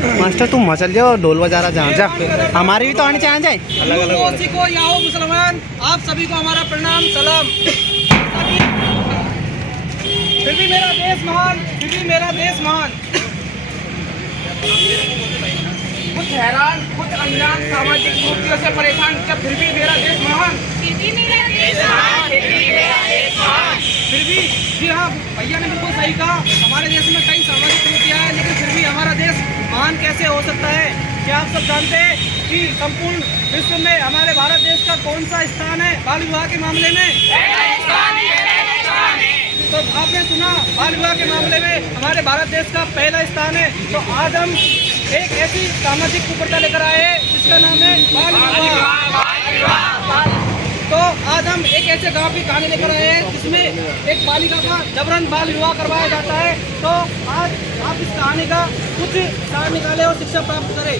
Master तुम मचल जाओ, ढोल बजा रहा जहाँ जा, हमारी भी तो आने चाहे जाए। सिखो या हो मुसलमान, आप सभी को हमारा प्रणाम सलाम। फिर भी मेरा देश महान, फिर भी मेरा देश महान। कुछ हैरान, कुछ अनजान, सामाजिक मूर्तियों से परेशान, जब फिर भी मेरा देश महान, फिर भी मेरा देश महान, फिर भी मेरा देश महान। फिर भी जी हाँ, भैया ने बिल्कुल सही कहा, हमारे देश में कई सामाजिक मूर्तियाँ हैं, लेकिन फिर भी हमारा देश महान कैसे हो सकता है? क्या आप सब जानते हैं कि संपूर्ण विश्व में हमारे भारत देश का कौन सा स्थान है बाल विवाह के मामले में? तो आपने सुना, बाल विवाह के मामले में हमारे भारत देश का पहला स्थान है। तो आज हम एक ऐसी सामाजिक कुप्रथा लेकर आए हैं जिसका नाम है बाल विवाह। तो आज हम एक ऐसे गांव की कहानी लेकर आए हैं जिसमें एक बालिका का जबरन बाल विवाह करवाया जाता है। तो आज आप इस कहानी का कुछ सार निकालें और शिक्षा प्राप्त करें।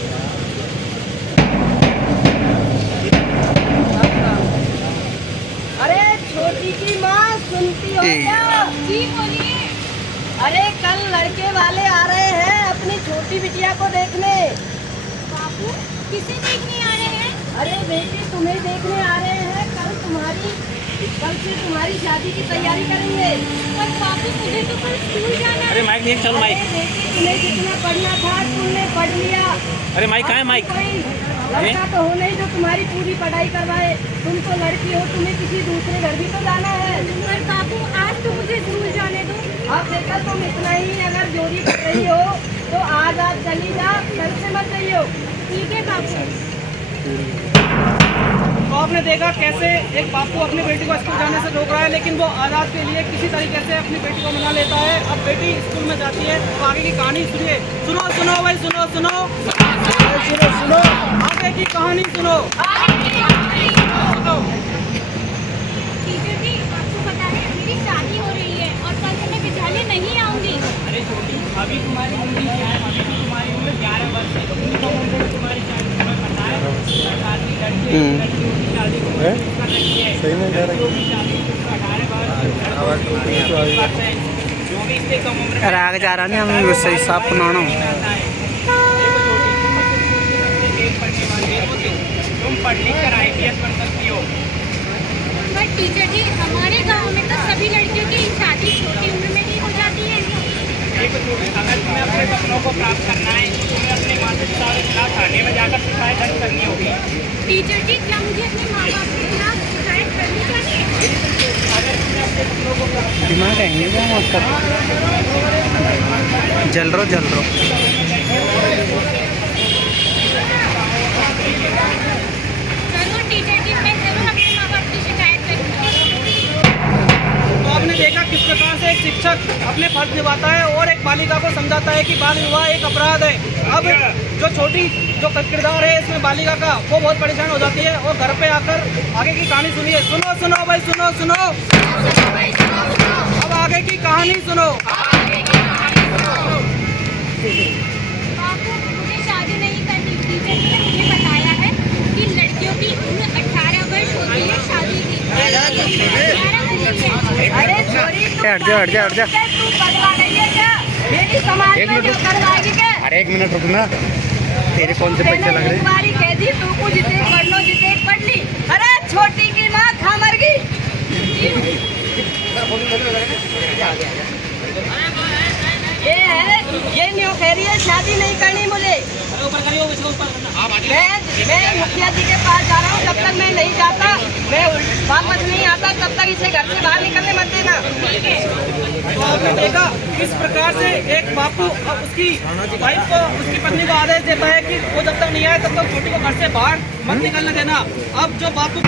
अरे छोटी की माँ सुनती हो क्या? जी बोलिए। अरे कल लड़के वाले आ रहे हैं अपनी छोटी बिटिया को देखने। बाबू किसे देखने आ रहे हैं? अरे बेटी तुम्हें देखने आ रहे हैं। कल से तुम्हारी शादी की तैयारी करेंगे। पर बाबू मुझे तो कल स्कूल जाना है। अरे माइक नहीं, चलो माइक। बेटी तुम्हें जितना पढ़ना था तुमने पढ़ लिया। अरे माइक कहाँ है? माइक लड़का तो हो नहीं जो तुम्हारी पूरी पढ़ाई करवाए। तुम तो लड़की हो, तुम्हें किसी दूसरे घर भी तो जाना है। पर बाबू आज तो मुझे स्कूल जाने दो। अब देखा तुम इतना ही अगर जोरी कर रही हो तो आज चली जा, घर से मत जाइयो। ठीक है बाबू। तो आपने देखा कैसे एक बापू अपनी बेटी को स्कूल जाने से रोक रहा है, लेकिन वो आज़ाद के लिए किसी तरीके से अपनी बेटी को मना लेता है। अब बेटी स्कूल में जाती है तो आगे की कहानी सुनिए। सुनो सुनो भाई, सुनो सुनो सुनो सुनो, आगे की कहानी सुनो। टीचर जी, आपको पता है मेरी शादी हो रही है और कल से मैं विद्यालय नहीं आऊंगी। अरे छोटी, अभी तुम्हारी उम्र क्या है? अभी तो तुम्हारी उम्र 11 वर्ष है। तुम्हारी शादी तुम्हें पता है, सरकार की लड़कियों की शादी को कर रखी है। सही में 18 वर्ष, जो भी इससे कम उम्र अरे आगे जा रहा नहीं, हम सही साफ बनाना। तुम पढ़ लिख कर IPS बन सकती हो। पर टीचर जी, हमारे गांव में तो सभी लड़कियों की शादी छोटी उम्र में ही हो जाती है। अगर तुम्हें अपने सपनों को प्राप्त करना है तो तुम्हें अपने माता पिता के खिलाफ थाने में जाकर शिकायत दर्ज करनी होगी। टीचर जी, क्या मुझे अपने माँ बाप के खिलाफ शिकायत करनी चाहिए? अगर तुम्हें अपने सपनों को प्राप्त दिमाग है क्या आपका? जल रो चलो टीचर जी, मैं जरूर अपने माँ बाप की शिकायत करूँगी। तो आपने देखा किस प्रकार से एक शिक्षक अपने फर्ज निभाता है और एक बालिका को समझाता है कि बाल विवाह एक अपराध है। अब जो किरदार है इसमें बालिका का, वो बहुत परेशान हो जाती है और घर पे आकर आगे की कहानी सुनिए। सुनो सुनो भाई, सुनो सुनो, अब आगे की कहानी सुनो। बाबू, मुझे शादी नहीं करनी। टीचर जी ने मुझे बताया है कि लड़कियों की उम्र 18 वर्ष होती है शादी की। अरे छोरी हट जा। तू पगला गई है क्या? मेरी समाज में जो करवाएगी क्या? अरे 1 मिनट रुकना, तेरे कौन से पैसे लग रहे? तुम्हारी कह दी तू कुछ जितने पढ़ लो, जितने पढ़ ली। अरे छोटी की माँ खा मर गई। ये नहीं कह रही है शादी नहीं करनी मुझे। मैं मुखिया जी के पास जा रहा हूँ, जब तक मैं नहीं जाता, मैं वापस नहीं आता, तब तक इसे घर से बाहर निकलने मत देना। तो आपने देखा किस प्रकार से एक बापू उसकी वाइफ को, उसकी पत्नी को आदेश देता है कि वो जब तक नहीं आए तब तक छोटी को घर से बाहर मत निकलने देना। अब जो बापू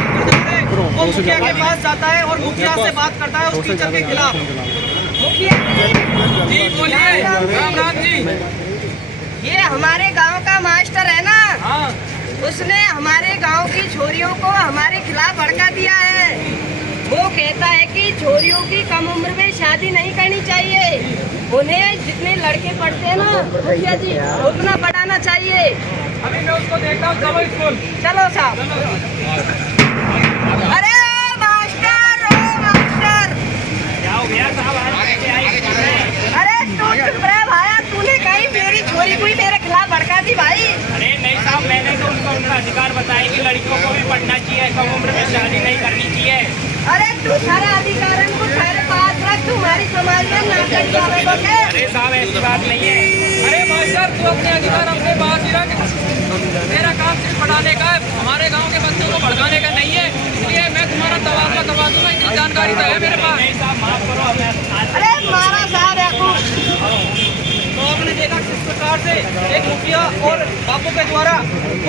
है वो मुखिया के पास जाता है और मुखिया से बात करता है उस टीचर के खिलाफ। मुखिया जी बोलिए। राम राम जी। ये हमारे गांव का मास्टर है ना, हाँ, उसने हमारे गांव की छोरियों को हमारे खिलाफ भड़का दिया है। वो कहता है कि छोरियों की कम उम्र में शादी नहीं करनी चाहिए, उन्हें जितने लड़के पढ़ते हैं ना मुखिया जी उतना पढ़ाना चाहिए। अभी मैं उसको देखता हूँ, चलो स्कूल। चलो साहब। अरे मास्टर, ओ मास्टर, क्या हो गया साहब? अरे तू चुप रह भाया, तूने कहीं मेरी छोरी को ही मेरे खिलाफ भड़का अरे साहब ऐसी बात नहीं है। अरे मास्टर तू अपने अधिकार अपने पास ही रख। मेरा काम सिर्फ पढ़ाने का है, हमारे गांव के बच्चों को भड़काने का नहीं है, इसलिए मैं तुम्हारा तबादला करवा दूंगा। इतनी जानकारी तो है मेरे पास। नहीं साहब माफ करो हमें। अरे मारा साहब याकूब। तो आपने देखा किस प्रकार से एक मुखिया और बापू के द्वारा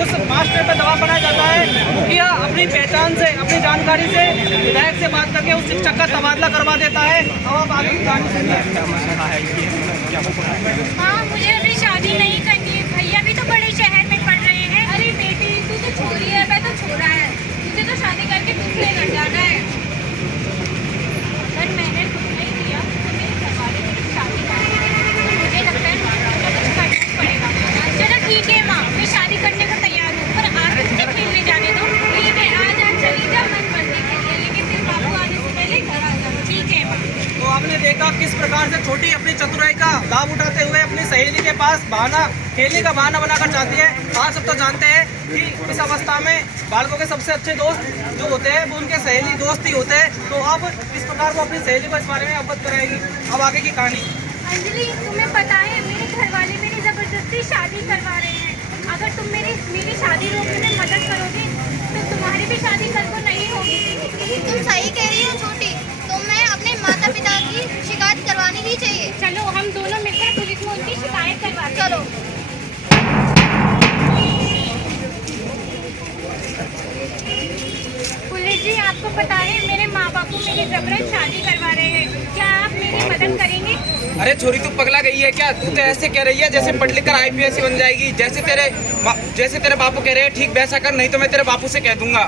उस मास्टर पर दबाव बनाया जाता है। मुखिया अपनी पहचान से, अपनी जानकारी से विधायक से बात करके उस शिक्षक का तबादला करवा देता है। अब आप आगे की कहानी सुनिए। हाँ, मुझे अभी शादी नहीं करनी है। भैया भी तो बड़े शहर में पढ़ रहे हैं। अरे बेटी, तू तो छोरी है, मैं तो छोरा है। तुझे तो शादी करके दूसरे घर जाना है। पर मैंने कुछ नहीं किया तो मेरे घर वाले मेरी शादी करेंगे, तो मुझे लगता है कुछ करना ही पड़ेगा। चलो ठीक है माँ, मैं शादी करने को तैयार हूँ, पर आज मुझे खेलने जाने दो। ठीक है, आज चली जा, मन मर्जी खेलिए, लेकिन फिर बाबू आने से पहले घर आ जाओ। ठीक है माँ। तो आपने देखा किस प्रकार से छोटी अपनी चतुराई का लाभ उठाते हुए अपनी सहेली के पास बहाना, खेलने का बहाना बनाकर चाहती है। आप सब तो जानते हैं कि इस अवस्था में बालकों के सबसे अच्छे दोस्त जो होते हैं वो उनके सहेली दोस्त ही होते हैं। तो अब इस प्रकार वो अपनी सहेली को इस बारे में अवगत कराएगी। अब आगे की कहानी। अंजलि, तुम्हें पता है मेरे घर वाले मेरी जबरदस्ती शादी करवा रहे हैं। अगर तुम मेरी शादी रोकने में मदद करोगे तो तुम्हारी भी शादी कल को नहीं होगी। तुम सही कह रही हो छोटी, तुम्हें अपने माता पिता की शिकायत करवानी ही चाहिए। चलो हम दोनों मिलकर पुलिस में उनकी शिकायत करवाते हैं। चलो। पुलिस जी, आपको पता है मेरे माँ बापू मेरी जबरन शादी करवा रहे हैं। क्या आप मेरी मदद करेंगे? अरे छोरी तू पगला गई है क्या? तू तो ऐसे कह रही है जैसे पढ़ लिख कर IPS बन जाएगी। जैसे तेरे बापू कह रहे हैं ठीक वैसा कर, नहीं तो मैं तेरे बापू से कह दूंगा।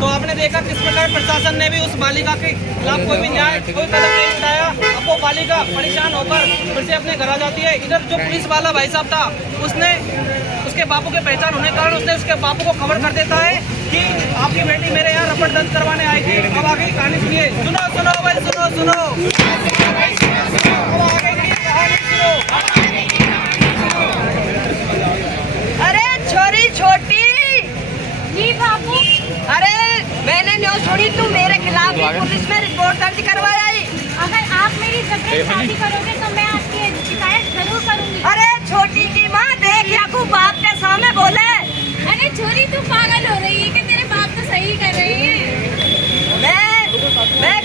तो आपने देखा किस प्रकार प्रशासन ने भी उस बालिका के खिलाफ कोई भी न्याय, कोई कदम नहीं उठाया। अब वो बालिका परेशान होकर फिर से अपने घर आ जाती है। इधर जो पुलिस वाला भाई साहब था उसने उसके बापू के पहचान होने के कारण उसने उसके बापू को खबर कर देता है कि आपकी बेटी मेरे यहाँ रपट दंत करवाने आई थी। अब आगे की कहानी सुनिए। सुनो सुनो भाई, सुनो सुनो, अब आगे की कहानी सुनो। अरे छोरी छोटी। जी बाबू। अरे मैंने न्यूज़ सुनी तू मेरे खिलाफ भी पुलिस में रिपोर्ट दर्ज करवाई। अगर आप मेरी जबरन शादी करोगे तो मैं आपकी शिकायत जरूर करूंगी। अरे छोटी की माँ देख याकूब बाप के सामने बोले। अरे छोरी, तू पागल हो रही है कि तेरे बाप तो सही कर रहे हैं। मैं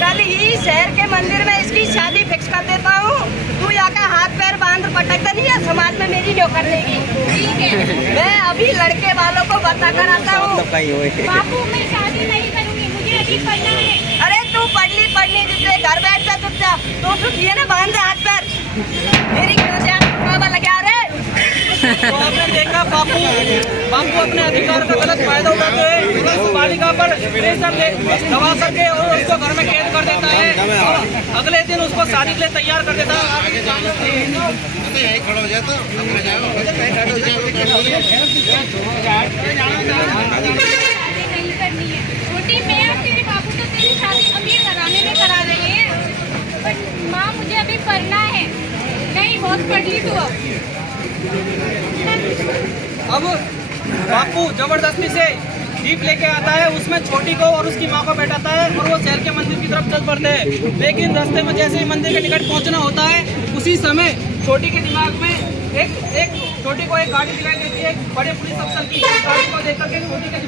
कल ही शहर के मंदिर में इसकी शादी फिक्स कर देता हूँ। तू यहाँ का हाथ पैर बांध पटकता नहीं है, समाज में मेरी जो कर लेगी। ठीक है, मैं अभी लड़के वालों को बता कर आता हूँ। बाबू मैं शादी नहीं करूंगी, मुझे अभी पढ़ना है। अरे तू पढ़नी जिससे घर बैठ जा चुपचाप। तू सुखिए ना, बांध दे हाथ पैर। मेरी लगा रहे। तो आपने देखा बापू अपने अधिकार का गलत फायदा उठाते हुए उस बालिका पर प्रेशर दबा करके और उसको घर में कैद कर देता है। और अगले दिन उसको शादी के लिए तैयार कर देता है। आगे की कहानी शादी नहीं करनी है। छोटी, मैं और तेरे बाबू तो तेरी शादी अमीर घराने में करा रहे हैं, पर माँ मुझे अभी पढ़ना है। नहीं, बहुत पढ़ ली तू अब बापू जबरदस्ती से जीप लेके आता है, उसमें छोटी को और उसकी माँ को बैठाता है और वो शहर के मंदिर की तरफ चल पड़ते हैं। लेकिन रास्ते में जैसे ही मंदिर के निकट पहुंचना होता है उसी समय छोटी के दिमाग में एक छोटी को एक गाड़ी दिखाई देती है, एक बड़े पुलिस अफसर की। गाड़ी को देख करके छोटी के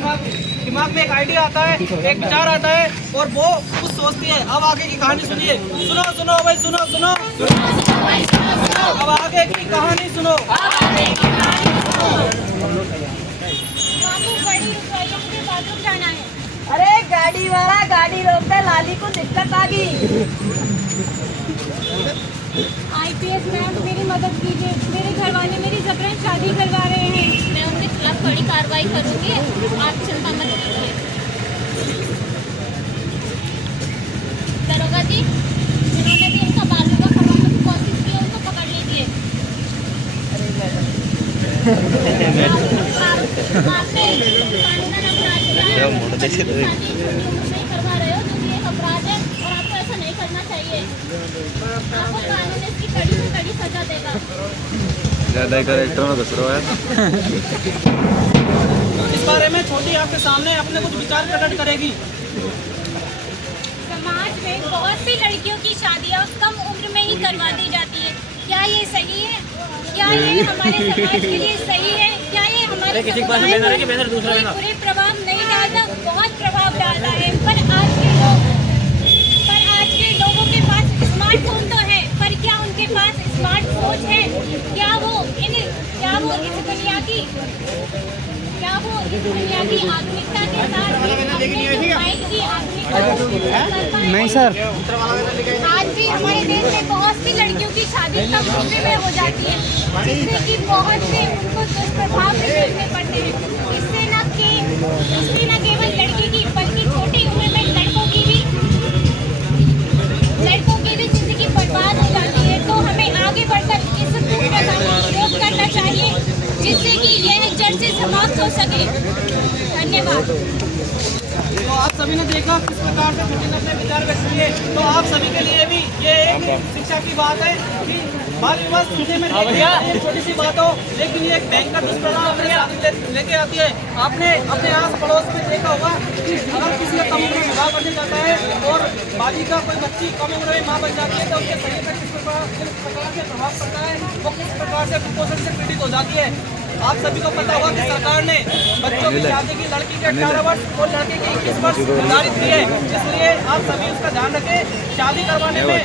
दिमाग में एक आइडिया आता है, एक विचार आता है और वो कुछ सोचती है। अब आगे की कहानी सुनिए। सुनो सुनो भाई, सुनो सुनो, अब आगे की कहानी सुनो। बाबू बड़ी उपायों के बाथरूम जाना है। अरे गाड़ी वाला गाड़ी रोक दे, लाली को दिक्कत आ गई। IPS मैम मेरी मदद कीजिए, मेरे घर वाले मेरी जबरन शादी करवा रहे हैं। मैं उनके खिलाफ बड़ी कार्रवाई करूंगी, आप चिंता मत कीजिए। दरोगा जी, जिन्होंने भी इनका बालू का करवाने की कोशिश की है उनको पकड़ लीजिए। आपने कानूनन अपराध किया है, शादी नहीं करवा रहे हो, जो कि एक अपराध है और आपको ऐसा नहीं करना चाहिए। आपको कानून इसकी कड़ी से कड़ी सजा देगा। ज्यादा करेक्टर में घुस रहा है। बारे में छोटी आपके सामने अपने कुछ विचार प्रकट करेगी। समाज में बहुत सी लड़कियों की शादियां कम उम्र में ही करवा दी जाती है। क्या ये सही है? क्या ये हमारे समाज के लिए सही है? क्या ये हमारे समुदाय पर कोई बुरे प्रभाव नहीं डालता? बहुत प्रभाव डालता है। पर आज के लोगों के पास स्मार्टफोन तो है, पर क्या उनके पास स्मार्ट सोच है? क्या वो इस दुनिया की आधुनिकता के साथ अपने माइंड की आधुनिकता नहीं सर, आज भी हमारे देश में बहुत सी लड़कियों की शादी कम उम्र में हो जाती है, जिससे कि बहुत से उनको दुष्प्रभाव भी देखने पड़ते हैं। इससे न केवल लड़की की बल्कि छोटी उम्र में लड़कों की भी जिंदगी बर्बाद हो जाती है। तो हमें आगे बढ़कर इस कुप्रथा का विरोध करना चाहिए, जिससे कि यह जड़ से समाप्त हो सके। धन्यवाद। तो आप सभी ने देखा किस प्रकार से छोटे अपने विचार व्यक्त किए। तो आप सभी के लिए भी ये एक शिक्षा की बात है कि बाल विवाह सुनने में एक छोटी सी बात हो, लेकिन ये एक भयंकर दुष्प्रभाव लेके आती है। आपने अपने आस पड़ोस में देखा होगा कि अगर किसी का कम उम्र में विवाह करने जाता है और बाजी का कोई बच्ची कम उम्र में माँ बन जाती है, तो उनके शरीर पर किस प्रकार से प्रभाव पड़ता है, वो किस प्रकार से कुपोषण से पीड़ित हो जाती है। आप सभी को पता होगा कि सरकार ने बच्चों की शादी की लड़की के 18 वर्ष और लड़के के 21 वर्ष निर्धारित किए। इसलिए आप सभी उसका ध्यान रखें। शादी करवाने में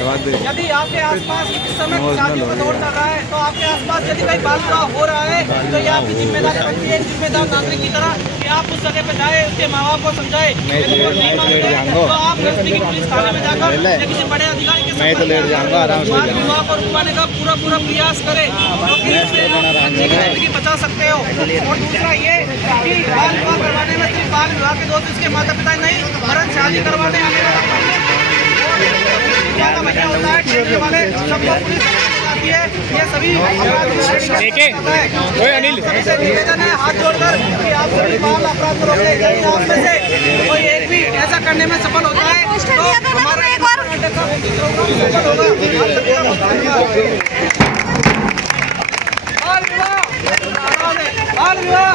यदि आपके आसपास इस समय शादी का दौर चल रहा है, तो आपके आसपास यदि कहीं बाल विवाह हो रहा है, तो ये आपकी जिम्मेदारी बनती है जिम्मेदार नागरिक की तरह कि आप उस जगह पे जाए, उसके माँ बाप को समझाए। यदि वो नहीं मानते तो आप नजदीकी पुलिस थाने में जाकर या किसी बड़े अधिकारी के साथ बाल विवाह को रुकवाने का पूरा प्रयास करें, क्योंकि इससे बच्चे की जिंदगी बचा सकते हो। और दूसरा ये कि बाल विवाह करवाने में सिर्फ बाल विवाह के दोस्त इसके माता पिता नहीं, वरन शादी करवाने आने वाला क्या भैया होता है, ठेके वाले सबको पुलिस जाती है। ये सभी निवेदन है हाथ जोड़कर कि आप सभी बाल अपराध को रोकें। यदि आप में से कोई एक भी ऐसा करने में सफल होता है तो हमारा एक सफल होगा। बाल विवाह